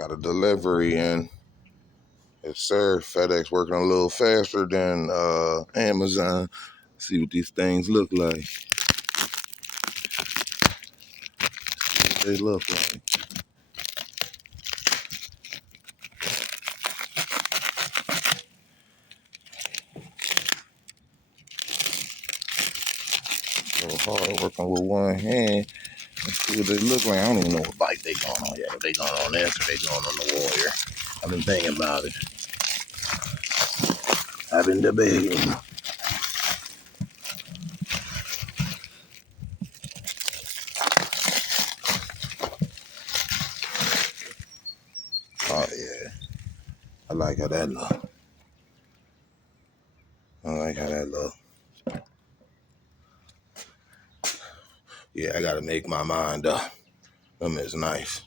Got a delivery in. Yes, sir. FedEx working a little faster than Amazon. See what these things look like. What they look like. A little hard working with one hand. Let's see what they look like. I don't even know what bike they going on yet. If they going on this or they going on the Warrior. I've been thinking about it. I've been debating. Oh yeah. I like how that look. I like how that look. Yeah, I gotta make my mind up. Them is nice.